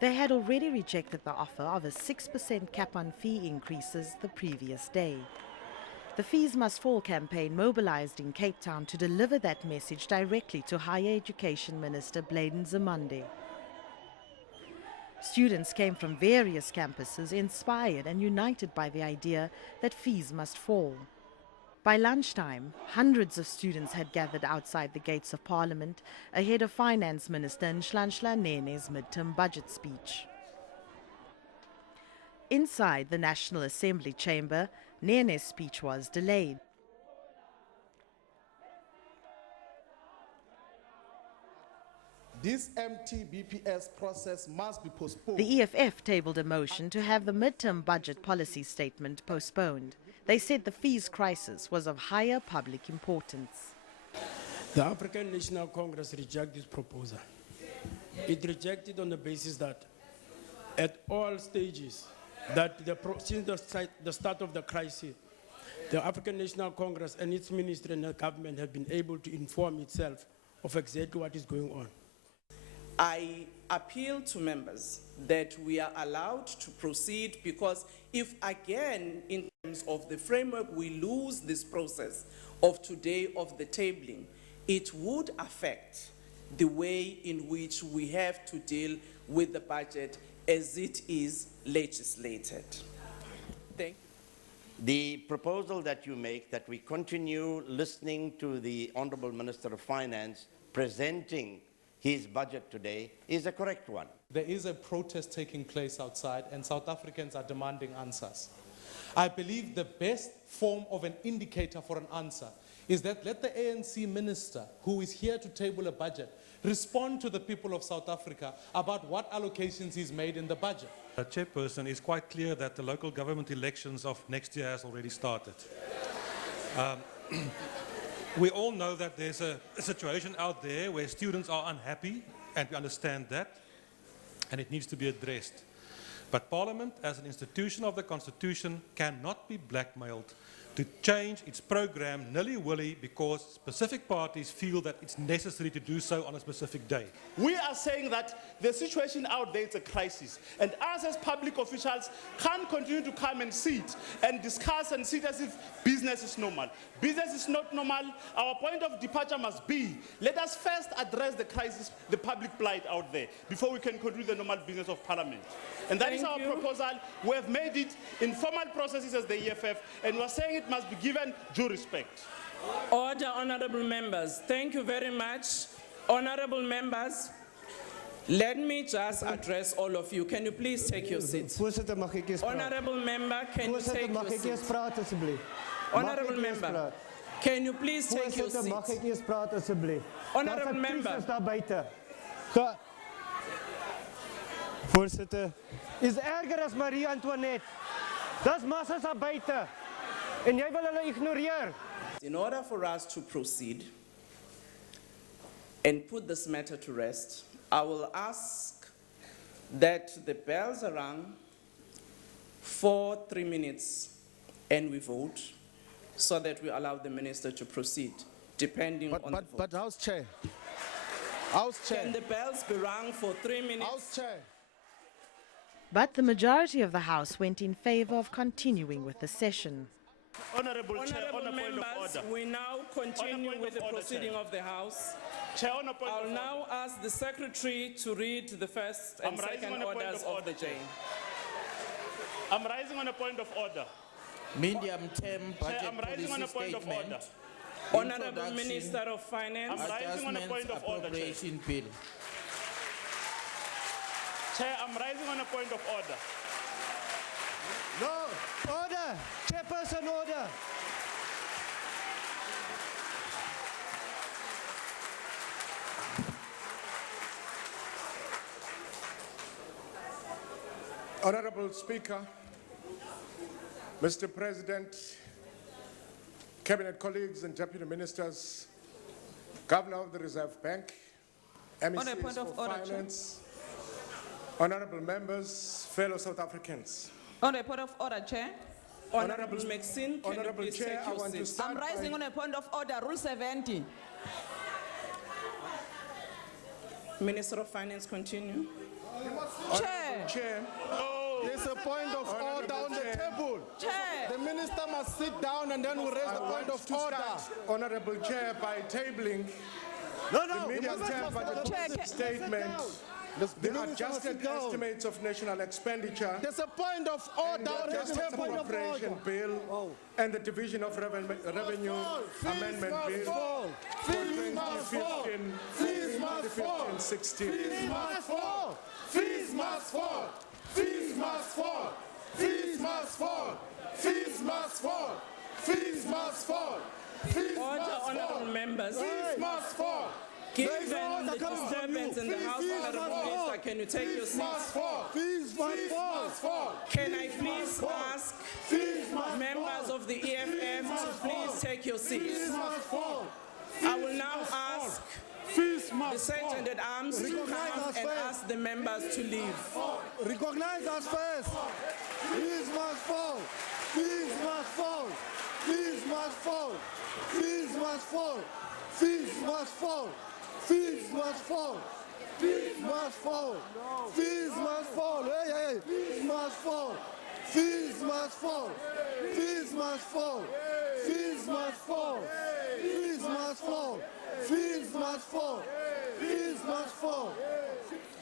They had already rejected the offer of a 6% cap on fee increases the previous day. The Fees Must Fall campaign mobilized in Cape Town to deliver that message directly to Higher Education Minister Bladen Zamande. Students came from various campuses inspired and united by the idea that fees must fall. By lunchtime, hundreds of students had gathered outside the gates of Parliament ahead of Finance Minister Nhlanhla Nene's midterm budget speech. Inside the National Assembly chamber, Nene's speech was delayed. This MTBPS process must be postponed. The EFF tabled a motion to have the midterm budget policy statement postponed. They said the fees crisis was of higher public importance. The African National Congress rejected this proposal. It rejected on the basis that at all stages, that since the start of the crisis, the African National Congress and its ministry and the government have been able to inform itself of exactly what is going on. I appeal to members that we are allowed to proceed, because if again, in terms of the framework, we lose this process of today of the tabling, it would affect the way in which we have to deal with the budget as it is legislated. Thank you. The proposal that you make, that we continue listening to the Honourable Minister of Finance presenting his budget today, is a correct one. There is a protest taking place outside and South Africans are demanding answers. I believe the best form of an indicator for an answer is that let the ANC minister, who is here to table a budget, respond to the people of South Africa about what allocations he's made in the budget. Chairperson, is quite clear that the local government elections of next year has already started. We all know that there's a situation out there where students are unhappy, and we understand that, and it needs to be addressed. But Parliament, as an institution of the Constitution, cannot be blackmailed to change its program nilly-willy because specific parties feel that it's necessary to do so on a specific day. We are saying that the situation out there is a crisis, and us as public officials can't continue to come and sit and discuss and sit as if business is normal. Business is not normal. Our point of departure must be, let us first address the crisis, the public plight out there, before we can continue the normal business of Parliament. And that is our proposal. We have made it in formal processes as the EFF, and we are saying it must be given due respect. Order, honorable members. Thank you very much. Honorable members, let me just address all of you. Can you please take your seats? Honorable member, can you take your seats? Honorable member, can you please take your seats? Honorable member. Voorzitter, is erger as Marie Antoinette. Das massas daar buite. En jy wil hulle ignoreer. In order for us to proceed and put this matter to rest, I will ask that the bells are rung for 3 minutes and we vote, so that we allow the minister to proceed, depending on the vote. But House Chair. House Chair. Can the bells be rung for 3 minutes? House Chair. But the majority of the House went in favor of continuing with the session. Honorable Chair, on a point members, of order. we now continue with the proceeding of the House. Chair, on a point I'll of now ask the Secretary to read the first and second orders of the day. I'm rising on a point of order. Medium-term budget I'm rising on a point of order. Honorable Minister of Finance. I'm rising on a point of order, Chair. appropriation bill. Chair, I'm rising on a point of order. No, order. Chairperson, order. Honorable Speaker, Mr. President, Cabinet colleagues and Deputy Ministers, Governor of the Reserve Bank, MECs for Finance, Honorable members, fellow South Africans. On a point of order, Chair. Honorable Maxine, can Honorable you please Chair, take I your want to seat? start I'm rising on a point of order, Rule 70. Minister of Finance, continue. Chair, there's a point of order on the table. Chair. The minister must sit down and then we'll raise the point of order. Honorable Chair, by tabling the medium-term budget statement, the adjusted estimates of national expenditure, There's a point of order on the table. appropriation bill, and the division of revenue amendment bill for 2015, 2016. Fees must fall. Fees must fall. Fees must fall. Fees must fall. Fees must fall. Fees must fall. Fees Order, must honorable fall. members. Fees must fall. Given There is no order the coming from disturbance you. in the House, Fees honorable must fall. minister, can you take your Fees seat? must fall. Fees must fall. Can I please ask Fees must members fall. of the EFF to please take your seats? Fees must fall. I will now ask Fees the must fall. Sergeant at Arms to Recognize come us and first. ask the members to leave. Recognize us first. Fees must fall. Fees must fall. Fees must fall. Fees must fall. Fees must fall. Fees must fall. Fees must fall. Fees must fall. Hey, hey. Fees must fall. Fees must fall. Fees must fall. Fees must fall. Fees must fall. Fees must fall. Fees must fall.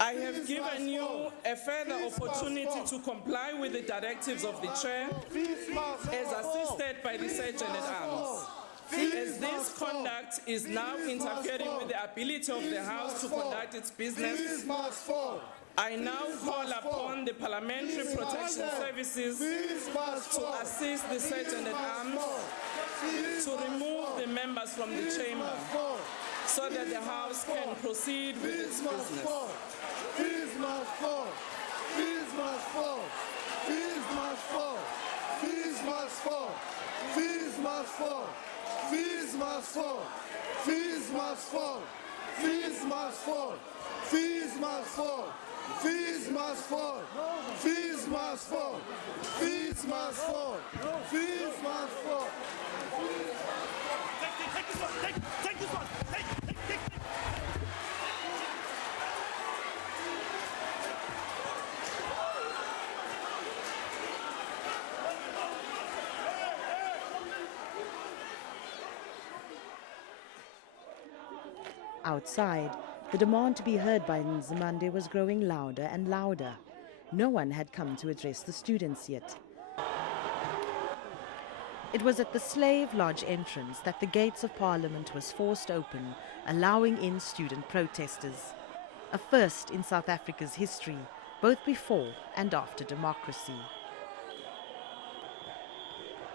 I have given you a further opportunity to comply with the directives of the chair as assisted by the Sergeant at Arms. As this conduct is now interfering with the ability of the House to conduct its business, I now call upon the Parliamentary Protection Services to assist the Sergeant at Arms to remove the members from the chamber so that the House can proceed with its business. Fees must fall. Fees must fall. Fees must fall. Fees must fall. Fees must fall. Fees must fall. Fees must fall. Fees must fall. Fees must fall. Fees must fall. Fees must fall. Fees must fall. Fees must fall. Take this one. Take this one. Take. Outside, the demand to be heard by Nzimande was growing louder and louder. No one had come to address the students yet. It was at the Slave Lodge entrance that the gates of Parliament was forced open, allowing in student protesters. A first in South Africa's history, both before and after democracy.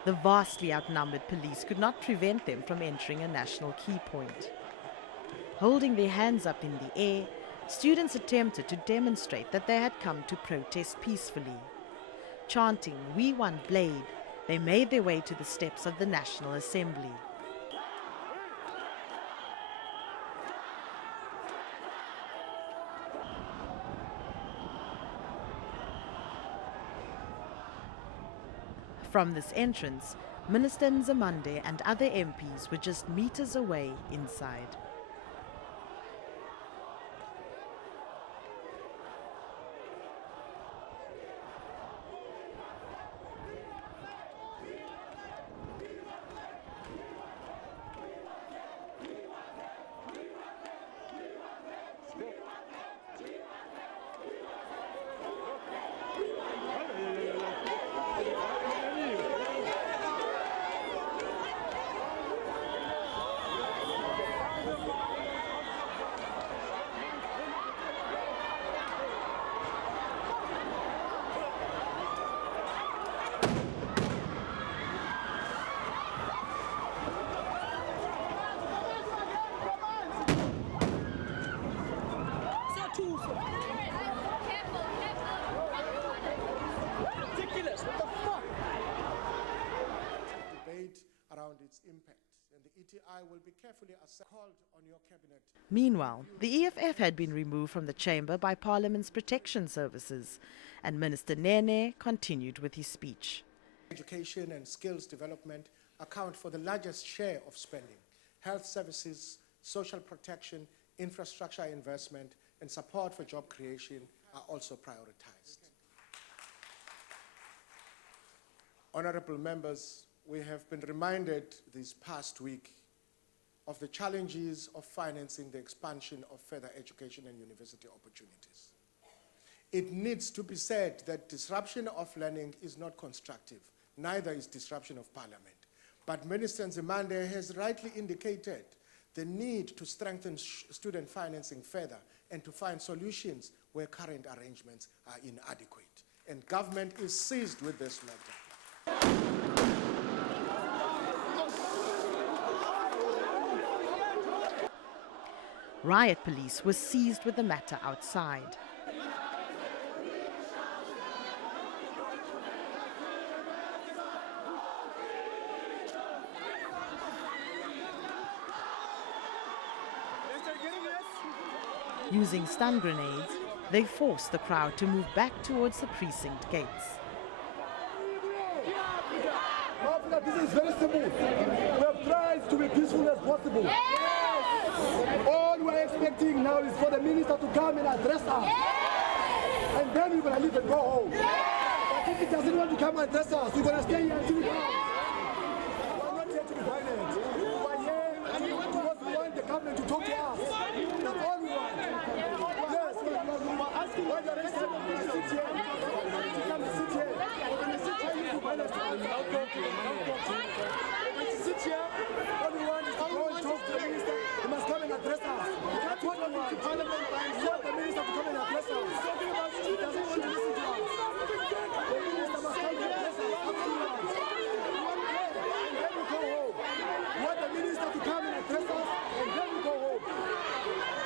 The vastly outnumbered police could not prevent them from entering a national key point. Holding their hands up in the air, students attempted to demonstrate that they had come to protest peacefully. Chanting, "We want Blade," they made their way to the steps of the National Assembly. From this entrance, Minister Nzimande and other MPs were just meters away inside. Meanwhile, the EFF had been removed from the chamber by Parliament's protection services, and Minister Nene continued with his speech. Education and skills development account for the largest share of spending. Health services, social protection, infrastructure investment, and support for job creation are also prioritized. Honorable members, we have been reminded this past week of the challenges of financing the expansion of further education and university opportunities. It needs to be said that disruption of learning is not constructive, neither is disruption of parliament. But Minister Nzimande has rightly indicated the need to strengthen student financing further and to find solutions where current arrangements are inadequate. And government is seized with this matter. Riot police was seized with the matter outside. Using stun grenades, they forced the crowd to move back towards the precinct gates. This is very simple. We have tried to be peaceful as possible. Yes. All we are expecting now is for the minister to come and address us. Yes. And then we're going to leave and go home. Yes. But if he doesn't want to come and address us, we're going to stay here until he comes. We're not here to be violent. We're here because we want the government to talk to us. That's all we want. Yes, we're asking why the rest of the people sit here. To come and sit here. We're going to sit here to violence. Sit here, all we want is to go and talk to the minister. He must come and address us. That's what we want. Parliament want the minister to come and address us. He doesn't want to listen to us. The minister must come and address us. Up to us. And then we go home. We want the minister to come and address us, and then we go home.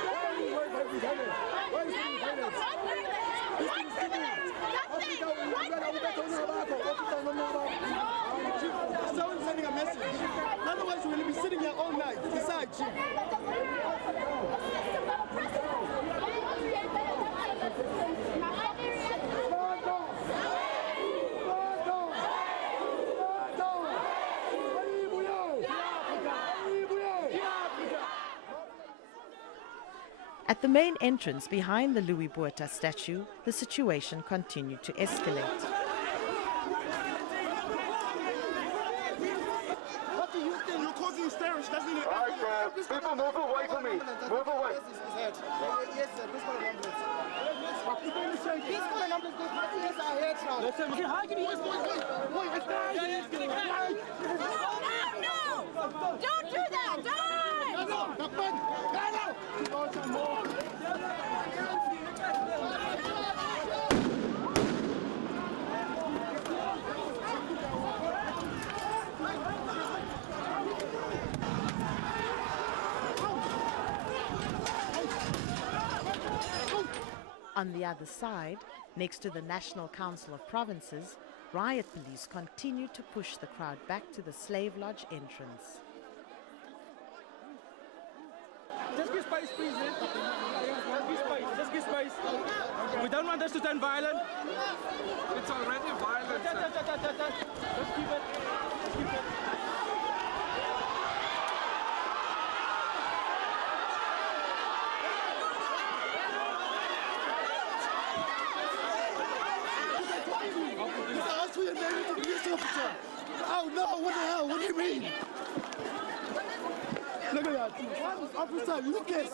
Why are we violent? Why is it violence? This thing is stupid. Africa, someone's sending a message. Otherwise, we're going to be sitting here all night. Besides, At the main entrance behind the Louis Botha statue, the situation continued to escalate. what do you think? You're causing hysterics. Doesn't it? People move away from me. Move away. Yes, sir. Please call an ambulance. Please call an ambulance. My ears are hurt now. Listen, how can you... No! Don't do that! Don't! On the other side, next to the National Council of Provinces, riot police continued to push the crowd back to the Slave Lodge entrance. Just give space, please. Just give space. We don't want us to turn violent. It's already violent. Just keep it. Just keep it. Oh no, what the hell? What do you mean? Look at that. Officer, Lucas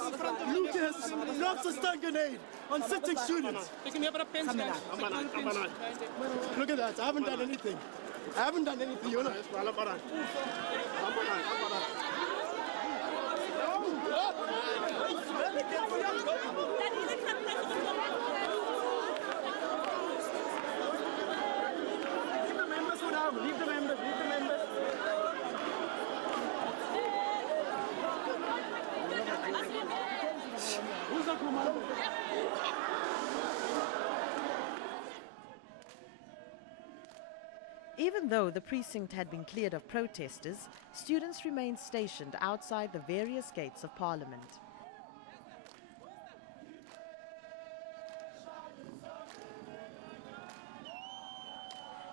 knocks a stun grenade on sitting students. Look at that. I haven't done anything. You know. Leave the members. Who's the commander? Even though the precinct had been cleared of protesters, students remained stationed outside the various gates of Parliament.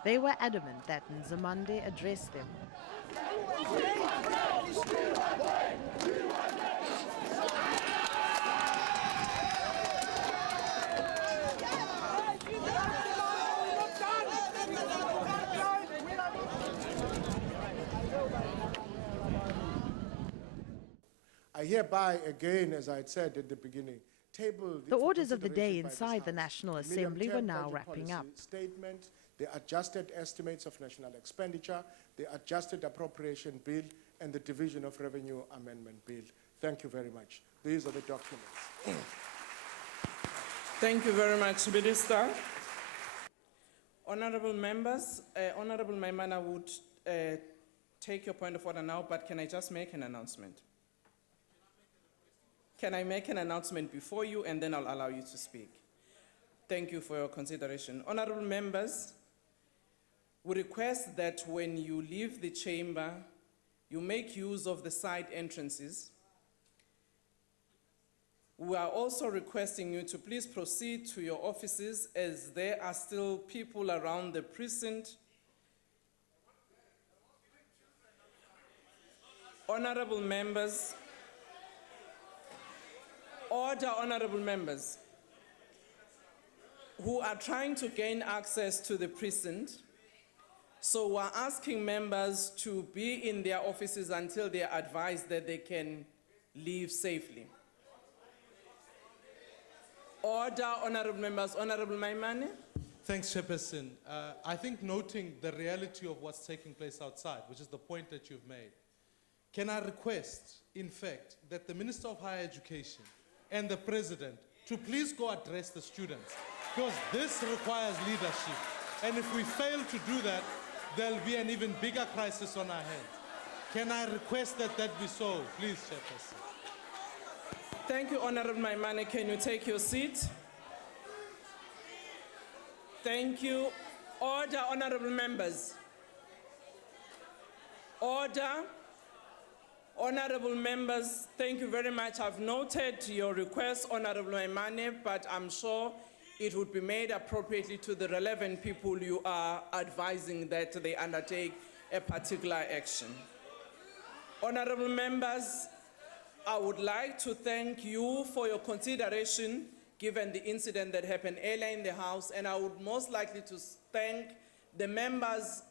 They were adamant that Nzimande addressed them. hereby, again, as I had said at the beginning, table The orders of the day consideration by this inside the House, National the Assembly were medium-term now budget wrapping policy up. Statement, the adjusted estimates of national expenditure, the adjusted appropriation bill, and the division of revenue amendment bill. Thank you very much. These are the documents. Thank you very much, Minister. Honorable members, Honorable Maimana would take your point of order now, but can I just make an announcement? Can I make an announcement before you, and then I'll allow you to speak? Thank you for your consideration. Honorable members, we request that when you leave the chamber, you make use of the side entrances. We are also requesting you to please proceed to your offices, as there are still people around the precinct. Honorable members, order, honorable members who are trying to gain access to the precinct. So we're asking members to be in their offices until they are advised that they can leave safely. Order, honorable members. Honorable Maimane. Thanks, Chairperson. I think noting the reality of what's taking place outside, which is the point that you've made, can I request, in fact, that the Minister of Higher Education and the President to please go address the students, because this requires leadership. And if we fail to do that, there'll be an even bigger crisis on our hands. Can I request that that be so? Please, Chairperson. Thank you, Honorable Maimane. Can you take your seat? Thank you. Order, honorable members. Order. Honorable members, thank you very much. I've noted your request, Honorable Maimane, but I'm sure it would be made appropriately to the relevant people you are advising that they undertake a particular action. Honorable members, I would like to thank you for your consideration given the incident that happened earlier in the House, and I would most likely to thank the members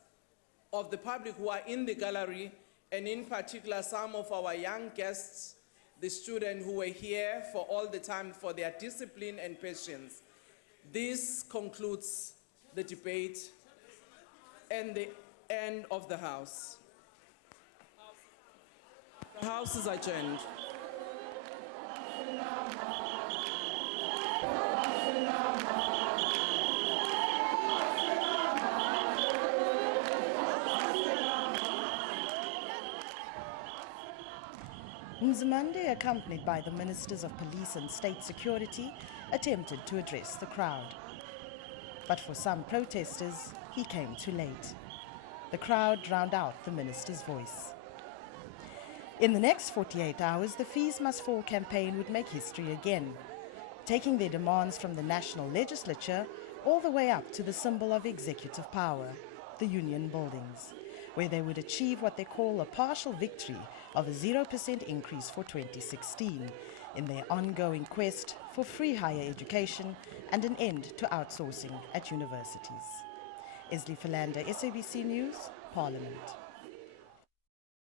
of the public who are in the gallery, and in particular some of our young guests, the students who were here for all the time, for their discipline and patience. This concludes the debate and the end of the House. The House is adjourned. Nzimande, accompanied by the Ministers of Police and State Security, attempted to address the crowd. But for some protesters, he came too late. The crowd drowned out the minister's voice. In the next 48 hours, the Fees Must Fall campaign would make history again, taking their demands from the national legislature all the way up to the symbol of executive power, the union buildings, where they would achieve what they call a partial victory of a 0% increase for 2016 in their ongoing quest for free higher education and an end to outsourcing at universities. Esli Philander, SABC News, Parliament.